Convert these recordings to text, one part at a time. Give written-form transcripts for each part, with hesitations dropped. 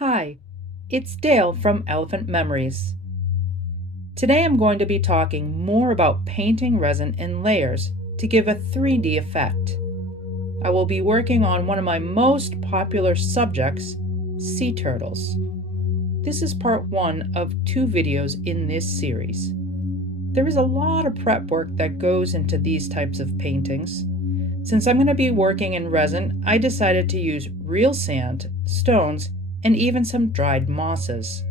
Hi, it's Dale from Elephant Memories. Today I'm going to be talking more about painting resin in layers to give a 3D effect. I will be working on one of my most popular subjects, sea turtles. This is part 1 of 2 videos in this series. There is a lot of prep work that goes into these types of paintings. Since I'm going to be working in resin, I decided to use real sand, stones, and even some dried mosses.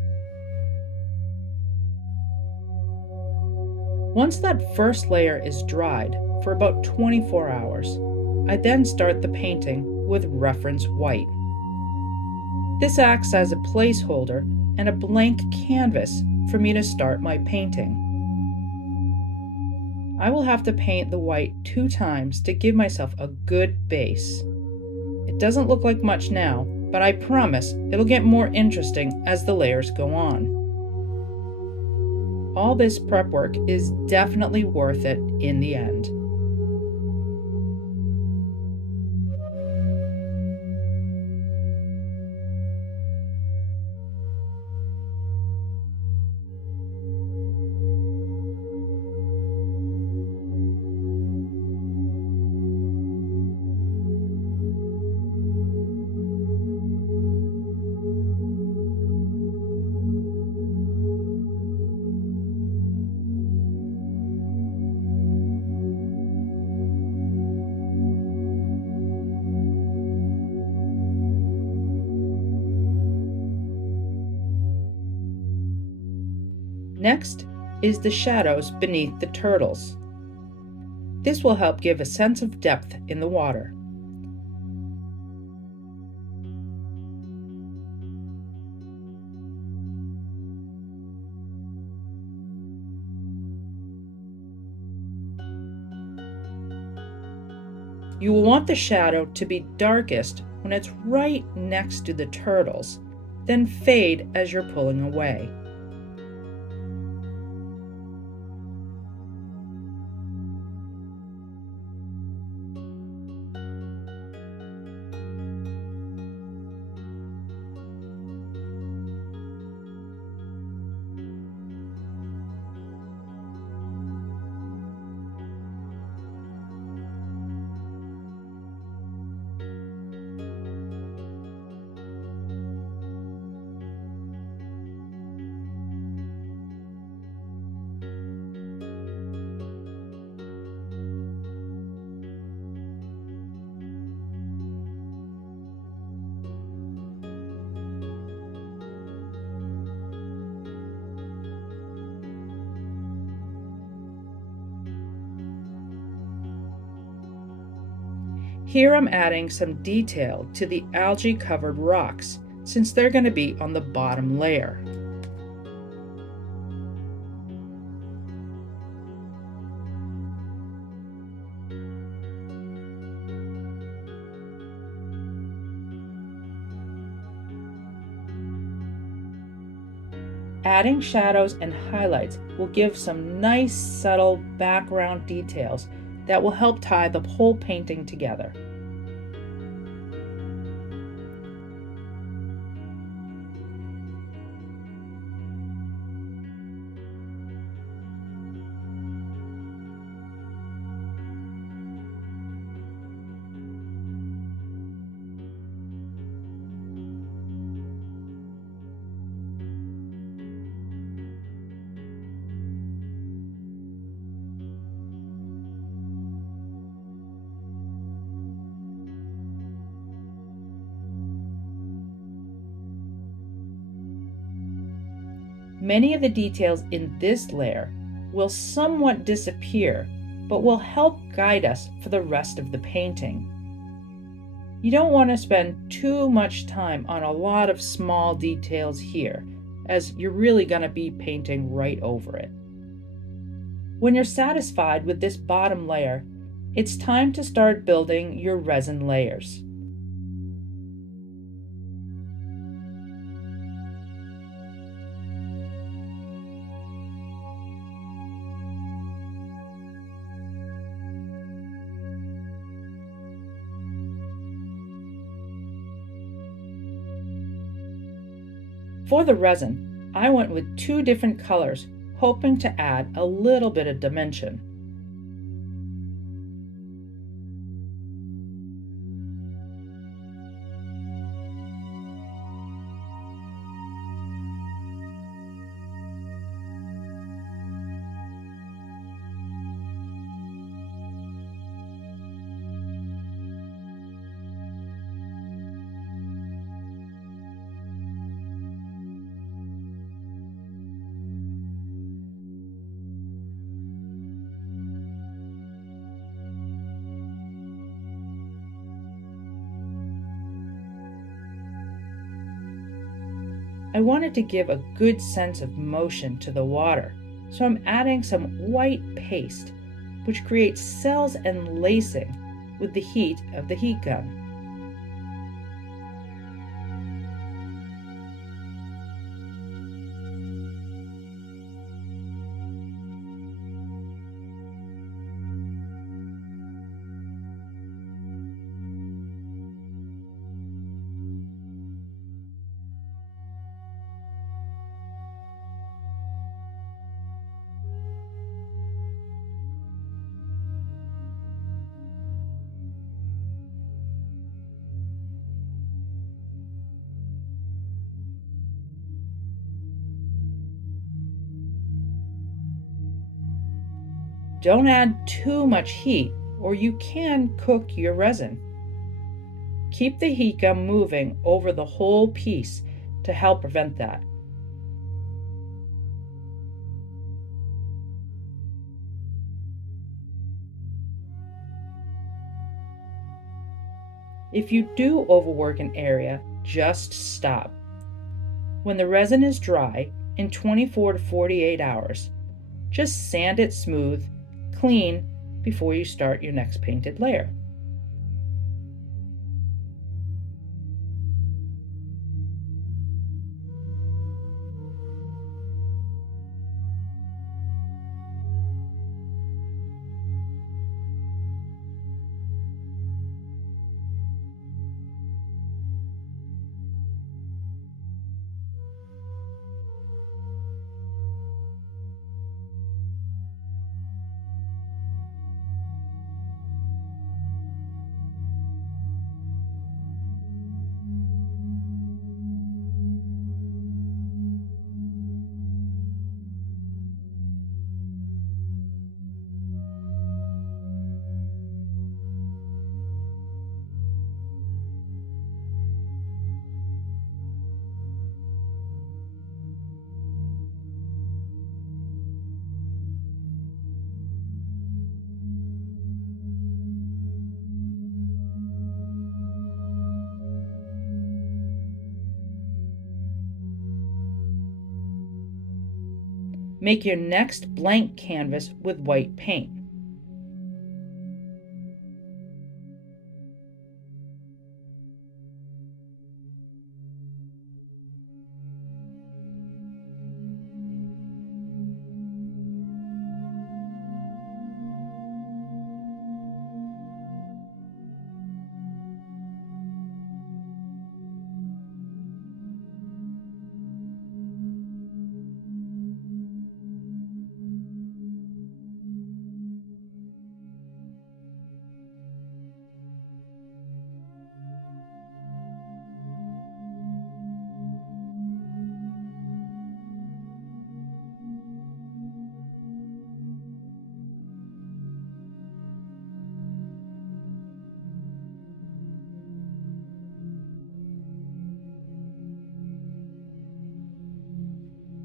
Once that first layer is dried for about 24 hours, I then start the painting with reference white. This acts as a placeholder and a blank canvas for me to start my painting. I will have to paint the white 2 times to give myself a good base. It doesn't look like much now, but I promise it'll get more interesting as the layers go on. All this prep work is definitely worth it in the end. Next is the shadows beneath the turtles. This will help give a sense of depth in the water. You will want the shadow to be darkest when it's right next to the turtles, then fade as you're pulling away. Here I'm adding some detail to the algae-covered rocks, since they're going to be on the bottom layer. Adding shadows and highlights will give some nice subtle background details that will help tie the whole painting together. Many of the details in this layer will somewhat disappear, but will help guide us for the rest of the painting. You don't want to spend too much time on a lot of small details here, as you're really going to be painting right over it. When you're satisfied with this bottom layer, it's time to start building your resin layers. For the resin, I went with 2 different colors, hoping to add a little bit of dimension. I wanted to give a good sense of motion to the water, so I'm adding some white paste, which creates cells and lacing with the heat of the heat gun. Don't add too much heat or you can cook your resin. Keep the heat gun moving over the whole piece to help prevent that. If you do overwork an area, just stop. When the resin is dry, in 24 to 48 hours, just sand it smooth, clean, before you start your next painted layer. Make your next blank canvas with white paint.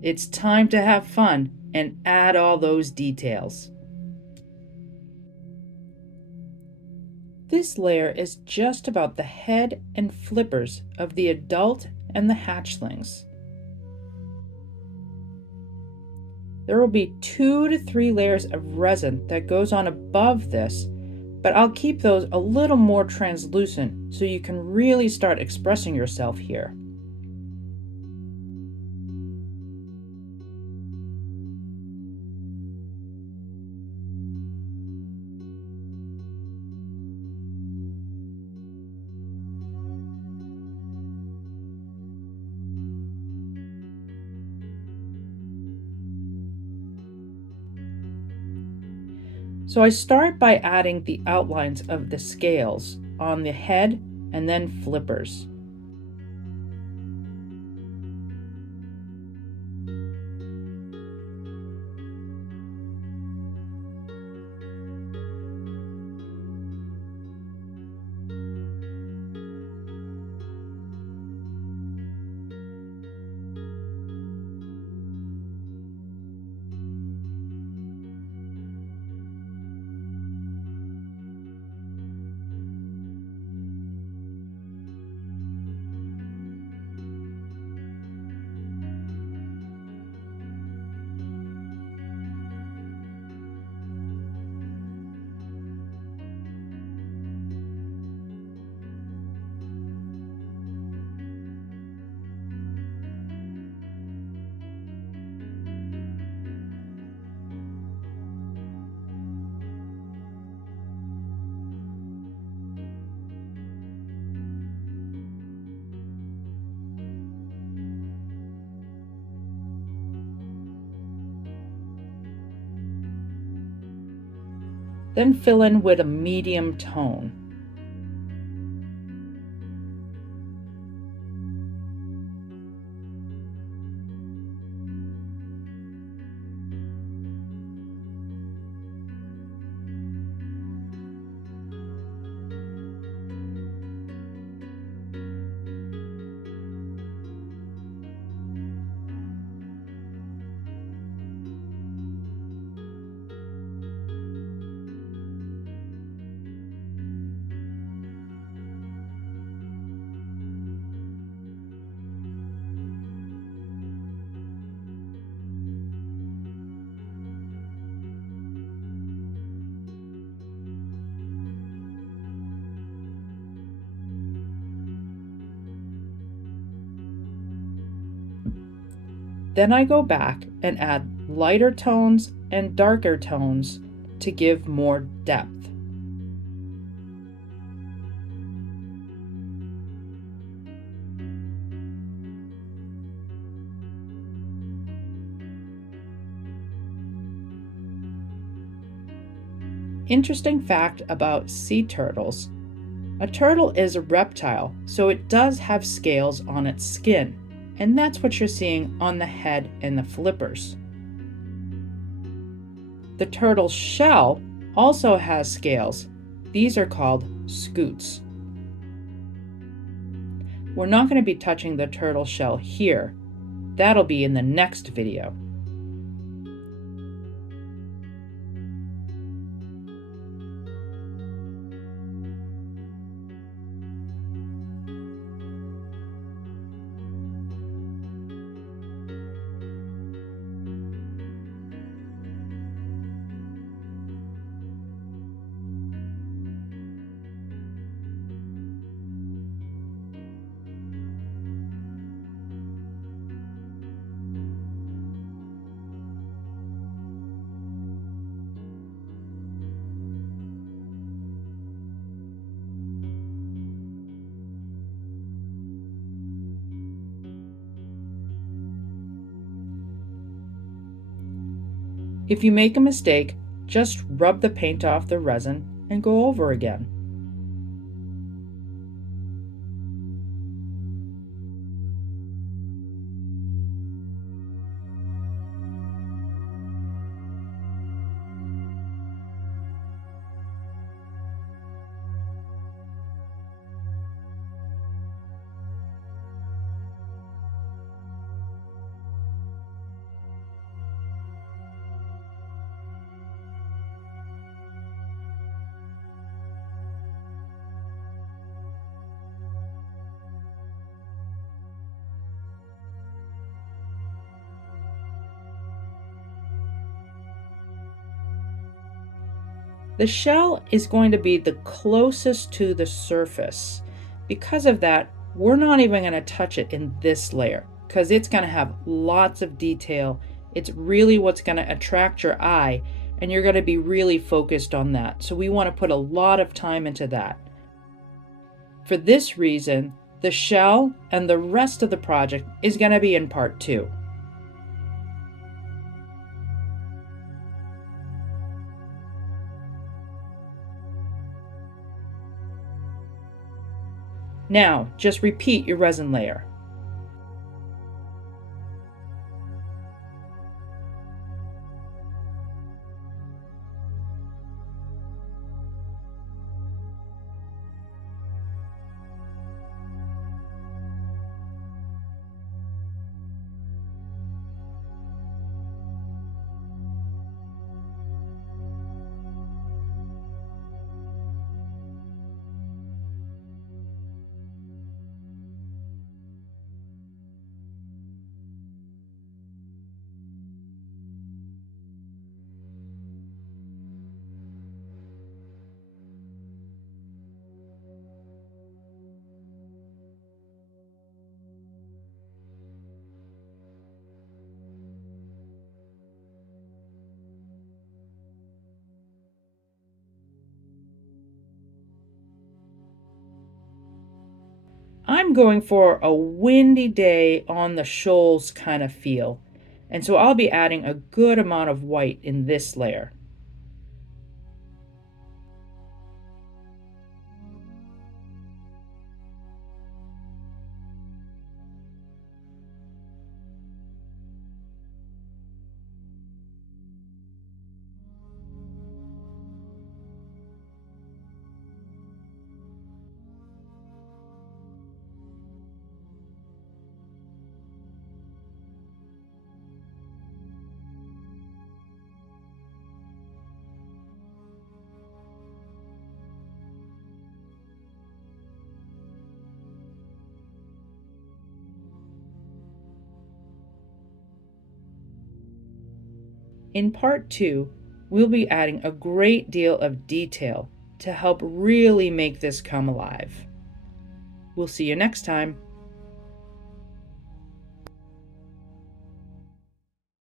It's time to have fun and add all those details. This layer is just about the head and flippers of the adult and the hatchlings. There will be 2 to 3 layers of resin that goes on above this, but I'll keep those a little more translucent so you can really start expressing yourself here. So I start by adding the outlines of the scales on the head and then flippers. Then fill in with a medium tone. Then I go back and add lighter tones and darker tones to give more depth. Interesting fact about sea turtles. A turtle is a reptile, so it does have scales on its skin, and that's what you're seeing on the head and the flippers. The turtle's shell also has scales. These are called scutes. We're not going to be touching the turtle shell here. That'll be in the next video. If you make a mistake, just rub the paint off the resin and go over again. The shell is going to be the closest to the surface. Because of that, we're not even going to touch it in this layer because it's going to have lots of detail. It's really what's going to attract your eye, and you're going to be really focused on that. So we want to put a lot of time into that. For this reason, the shell and the rest of the project is going to be in part 2. Now, just repeat your resin layer. I'm going for a windy day on the shoals kind of feel, and so I'll be adding a good amount of white in this layer. In part 2, we'll be adding a great deal of detail to help really make this come alive. We'll see you next time.